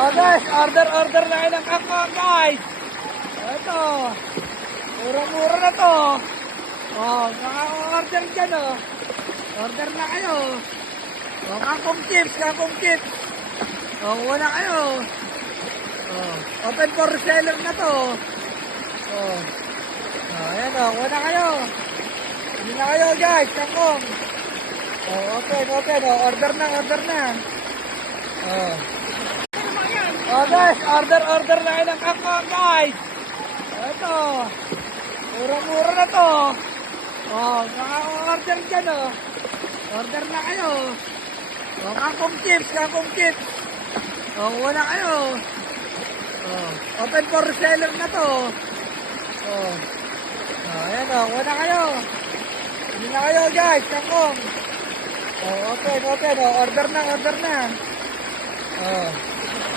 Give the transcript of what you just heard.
Oh guys, order na kayo ng kangkong guys. Ito. Murang-mura na to. Oh, nakaka-order dyan oh. Order na kayo. Oh, kangkong chips. Oh, wala kayo. Oh, open for seller na to. Oh. Oh, ayan oh, wala kayo. Hindi na kayo guys, kangkong. Oh, open. Oh, order na. Oh. Oh guys, order na kayo ng kangkong guys. Ito. Murang-mura na to. Oh, nakaka-order dyan oh. Order na kayo. Oh, kangkong chips. Oh, wala kayo. Oh, open for seller na to. Oh. Oh, ayan oh, wala kayo. Hindi na kayo guys, kangkong. Oh, open. Oh, order na. Oh.